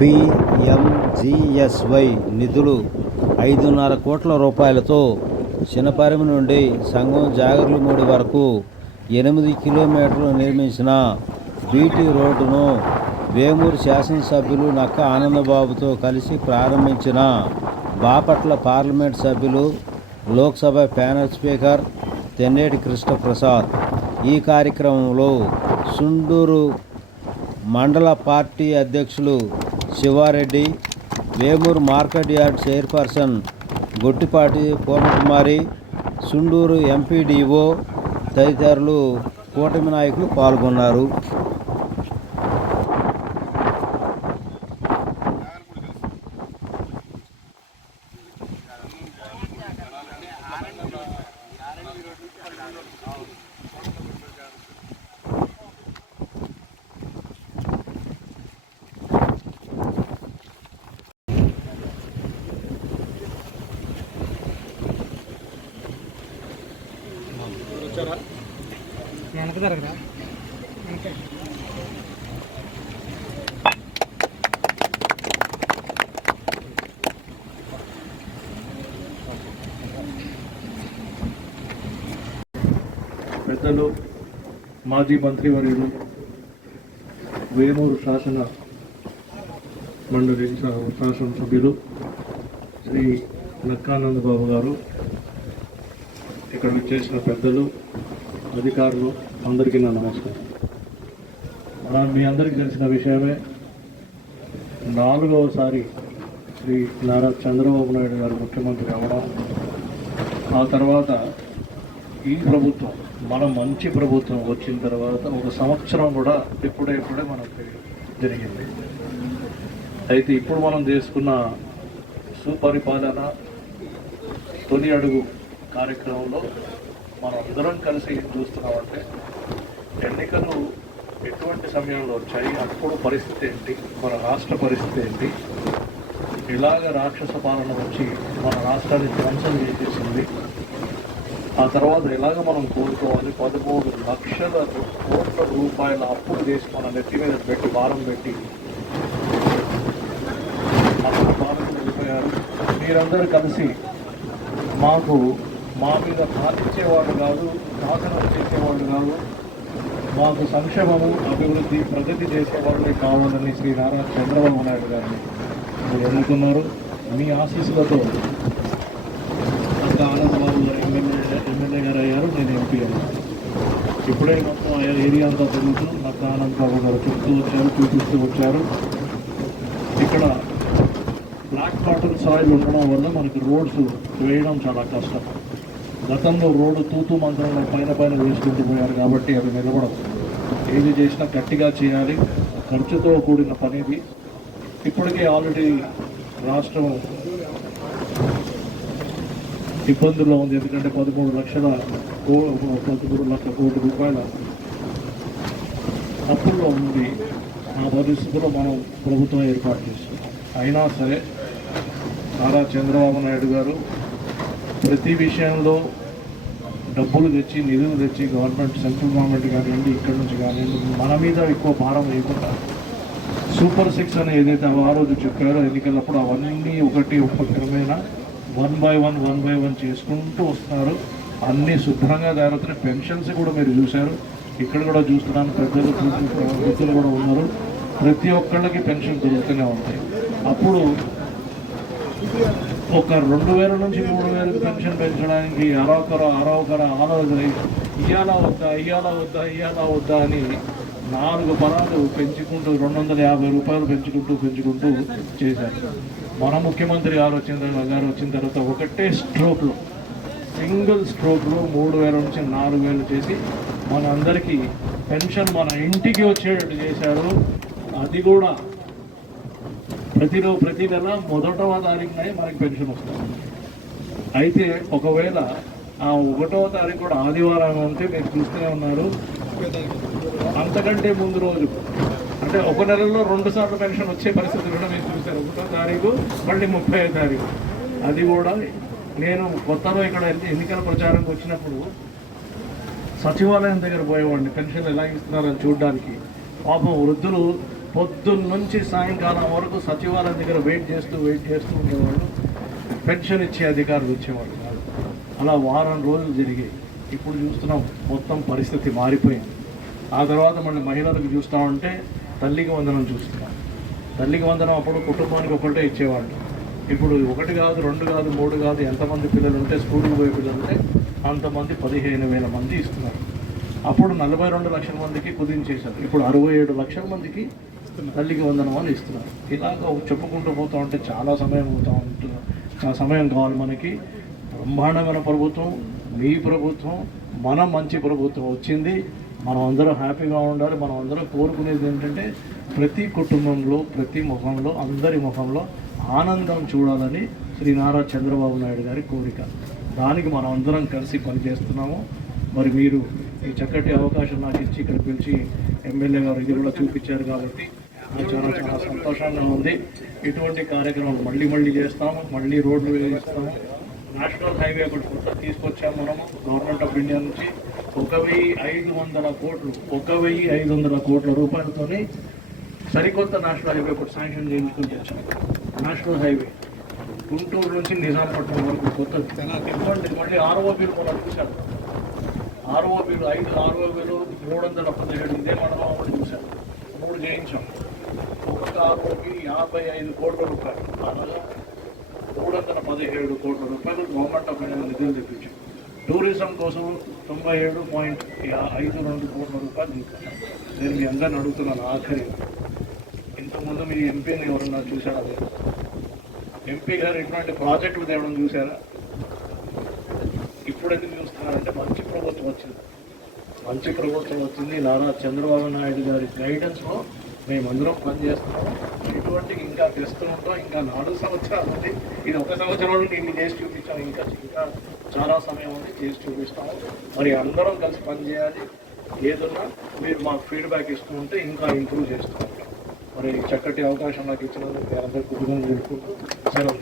PMGSY నిధులు 5.5 కోట్ల రూపాయలతో చినపరిమి నుండి సంగం జాగర్లమూడి వరకు 8 కిలోమీటర్లు నిర్మించిన బీటీ రోడ్డును వేమూరు శాసనసభ్యులు నక్క ఆనందబాబుతో కలిసి ప్రారంభించిన బాపట్ల పార్లమెంట్ సభ్యులు, లోక్సభ ప్యానెల్ స్పీకర్ తెన్నేటి కృష్ణప్రసాద్. ఈ కార్యక్రమంలో సుండూరు మండల పార్టీ అధ్యక్షులు Siva Reddy, Vemuru market yard chairperson Gottipati Purnakumari, Sundur MPDO తదితరులు కూటమి నాయకులు పాల్గొన్నారు. వెనక జరగరా వెనక పెద్దలు మాజీ మంత్రివర్యులు వేమూరు శాసన మండలి శాసనసభ్యులు శ్రీ నక్కానందబాబు గారు, ఇక్కడ విచ్చేసిన పెద్దలు, అధికారులు అందరికీ నా నమస్కారం. మీ అందరికీ తెలిసిన విషయమే, 4వసారి శ్రీ నారా చంద్రబాబు నాయుడు గారు ముఖ్యమంత్రి అవ్వడం, ఆ తర్వాత ఈ ప్రభుత్వం మన మంచి ప్రభుత్వం వచ్చిన తర్వాత 1 సంవత్సరం కూడా ఇప్పుడే మనకు జరిగింది. అయితే ఇప్పుడు మనం చేసుకున్న సుపరిపాలన తొలి అడుగు కార్యక్రమంలో మనం అందరం కలిసి చూస్తున్నామంటే, ఎన్నికలు ఎటువంటి సమయంలో వచ్చాయి, అప్పుడు పరిస్థితి ఏంటి, మన రాష్ట్ర పరిస్థితి ఏంటి, ఇలాగ రాక్షస పాలన వచ్చి మన రాష్ట్రాన్ని ధ్వంసం చేసేసింది, ఆ తర్వాత ఎలాగ మనం కోరుకోవాలి, 13 లక్షల కోట్ల రూపాయల అప్పులు చేసి మన నెత్తి మీద పెట్టి భారం పెట్టి అప్పుడు పాలకులు వెళ్ళిపోయారు. మీరందరూ కలిసి మా మీద పాటించేవాళ్ళు కాదు, నాశనం చేసేవాళ్ళు కాదు, మాకు సంక్షేమము, అభివృద్ధి, ప్రగతి చేసేవాళ్ళే కావాలని శ్రీ నారా చంద్రబాబు నాయుడు గారిని మీరు ఎన్నుకున్నారు. మీ ఆశీస్సులతో నక్కా ఆనందబాబు గారు ఎమ్మెల్యే గారు అయ్యారు, నేను ఎంపీ అయ్యాను. ఇప్పుడే మొత్తం ఏరియా అంతా తిరుగుతూ నక్కా ఆనందబాబు గారు చెప్తూ వచ్చారు, చూపిస్తూ వచ్చారు. ఇక్కడ బ్లాక్ వాటర్ సాయిల్ ఉండడం వల్ల మనకి రోడ్స్ వేయడం చాలా కష్టం. గతంలో రోడ్డు తూతూ మంత్రంలో పైన వేసుకుంటూ పోయారు కాబట్టి అది నిలబడదు. ఏది చేసినా గట్టిగా చేయాలి, ఖర్చుతో కూడిన పనిది. ఇప్పటికే ఆల్రెడీ రాష్ట్రం ఇబ్బందుల్లో ఉంది, ఎందుకంటే 13 లక్షల కోట్ల రూపాయల అప్పుల్లో ఉంది. ఆ పరిస్థితుల్లో మనం ప్రభుత్వం ఏర్పాటు చేస్తాం. అయినా సరే నారా చంద్రబాబు నాయుడు గారు ప్రతి విషయంలో డబ్బులు తెచ్చి, నిధులు తెచ్చి, గవర్నమెంట్, సెంట్రల్ గవర్నమెంట్ కానివ్వండి, ఇక్కడ నుంచి కానివ్వండి, మన మీద ఎక్కువ భారం వేయకుండా సూపర్ 6 అని ఏదైతే ఆ రోజు చెప్పారో ఎన్నికలప్పుడు, అవన్నీ ఒకటి క్రమేణా 1 by 1 చేసుకుంటూ వస్తున్నారు. అన్నీ శుభ్రంగా తయారవుతున్నాయి. పెన్షన్స్ కూడా మీరు చూశారు, ఇక్కడ కూడా చూస్తున్నాను, పెద్దలు వృద్ధులు కూడా ఉన్నారు. ప్రతి ఒక్కళ్ళకి పెన్షన్ దొరుకుతూనే ఉంటాయి. అప్పుడు ఒక 2000 నుంచి 3000 పెన్షన్ పెంచడానికి అరవకర ఆలోచన ఇయ్యాలా వద్దా అని 4 పరాలు పెంచుకుంటూ 250 రూపాయలు పెంచుకుంటూ చేశారు. మన ముఖ్యమంత్రి గారు వచ్చిన తర్వాత ఒకటే స్ట్రోక్లో, సింగిల్ స్ట్రోక్లో 3000 నుంచి 4000 చేసి మన అందరికీ పెన్షన్ మన ఇంటికి వచ్చేటట్టు చేశారు. అది కూడా ప్రతి నెల 1వ తారీఖునే మనకి పెన్షన్ వస్తుంది. అయితే ఒకవేళ ఆ 1వ తారీఖు కూడా ఆదివారం ఉంటే మీరు చూస్తూనే ఉన్నారు, అంతకంటే ముందు రోజు అంటే ఒక నెలలో 2 సార్లు పెన్షన్ వచ్చే పరిస్థితి కూడా మీరు చూశారు. 1వ తారీఖు మళ్ళీ 30వ తారీఖు. అది కూడా నేను కొత్తలో ఇక్కడ ఎన్నికల ప్రచారంకి వచ్చినప్పుడు సచివాలయం దగ్గర పోయేవాడిని, పెన్షన్ ఎలా ఇస్తున్నారని చూడడానికి. పాపం వృద్ధులు పొద్దున్న నుంచి సాయంకాలం వరకు సచివాలయం దగ్గర వెయిట్ చేస్తూ ఉండేవాళ్ళు. పెన్షన్ ఇచ్చే అధికారులు వచ్చేవాళ్ళు కాదు. అలా వారం రోజులు జరిగాయి. ఇప్పుడు చూస్తున్నాం మొత్తం పరిస్థితి మారిపోయింది. ఆ తర్వాత మళ్ళీ మహిళలకు చూస్తామంటే తల్లికి వందనం చూస్తున్నాం. తల్లికి వందనం అప్పుడు కుటుంబానికి ఒకటే ఇచ్చేవాళ్ళు. ఇప్పుడు 1 కాదు, 2 కాదు, 3 కాదు, ఎంతమంది పిల్లలు ఉంటే స్కూల్కి పోయే పిల్లలు ఉంటే అంతమంది 15,000 మంది ఇస్తున్నారు. అప్పుడు 42 లక్షల మందికి కుదించేశారు. ఇప్పుడు 67 లక్షల మందికి తల్లికి వందనం అని ఇస్తున్నారు. ఇలాగ చెప్పుకుంటూ పోతూ ఉంటే చాలా సమయం అవుతూ ఉంటుంది. ఆ సమయం కావాలి మనకి. బ్రహ్మాండమైన ప్రభుత్వం, మీ ప్రభుత్వం, మన మంచి ప్రభుత్వం వచ్చింది. మనం అందరం హ్యాపీగా ఉండాలి. మనం అందరం కోరుకునేది ఏంటంటే ప్రతి కుటుంబంలో, ప్రతి ముఖంలో, అందరి ముఖంలో ఆనందం చూడాలని శ్రీ నారా చంద్రబాబు నాయుడు గారి కోరిక. దానికి మనం అందరం కలిసి పనిచేస్తున్నాము. మరి మీరు ఈ చక్కటి అవకాశం నాకు ఇచ్చి ఇక్కడ పిలిచి ఎమ్మెల్యే గారు ఇది కూడా చూపించారు కాబట్టి నాకు చాలా సంతోషంగా ఉంది. ఇటువంటి కార్యక్రమాలు మళ్ళీ చేస్తాము. మళ్ళీ రోడ్లు వేయిస్తాము. నేషనల్ హైవే ఒకటి కొత్త తీసుకొచ్చాము మనము గవర్నమెంట్ ఆఫ్ ఇండియా నుంచి. 1,500 కోట్ల రూపాయలతోని సరికొత్త నేషనల్ హైవే ఒకటి శాంక్షన్ చేయించుకుని వచ్చాము. నేషనల్ హైవే గుంటూరు నుంచి నిజాంపట్నం వరకు కొత్తది. మళ్ళీ ఆర్ఓబీలు మనం చూశాను. ఆర్ఓబీలు 5 ఆర్ఓబీలు 317 ఇదే మండలం ఒకటి చూశాను. 3 చేయించాం. ఒక్కొక్క ఆర్ఓబీ 55 కోట్ల రూపాయలు, అనగా 317 కోట్ల రూపాయలు గవర్నమెంట్ ఆఫ్ ఇండియా నిధులు తెప్పించాం. టూరిజం కోసం 97.52 కోట్ల రూపాయలు తీసుకున్నాం. నేను మీ అందరిని అడుగుతున్నాను, ఆఖరి ఇంతకుముందు మీ ఎంపీని ఎవరన్నా చూసారా? లేదు. ఎంపీ గారు ఇటువంటి ప్రాజెక్టులు తేవడం చూసారా? ఇప్పుడు ఎందుకు చూస్తున్నారంటే మంచి ప్రభుత్వం వచ్చింది. నారా చంద్రబాబు నాయుడు గారి గైడెన్స్లో మేమందరం పనిచేస్తున్నాము. ఇటువంటి ఇంకా తెస్తూ ఉంటాం. ఇంకా 4 సంవత్సరాలు ఉంది. ఇది 1 సంవత్సరంలో నేను చేసి చూపించాను. ఇంకా చాలా సమయం ఉంది, చేసి చూపిస్తాము. మరి అందరం కలిసి పనిచేయాలి. ఏదన్నా మీరు మాకు ఫీడ్బ్యాక్ ఇస్తూ ఉంటే ఇంకా ఇంప్రూవ్ చేస్తూ ఉంటాం. మరి చక్కటి అవకాశం నాకు ఇచ్చినందుకు అందరికీ కృతజ్ఞతలు తెలుపుకుంటూ సెలవు.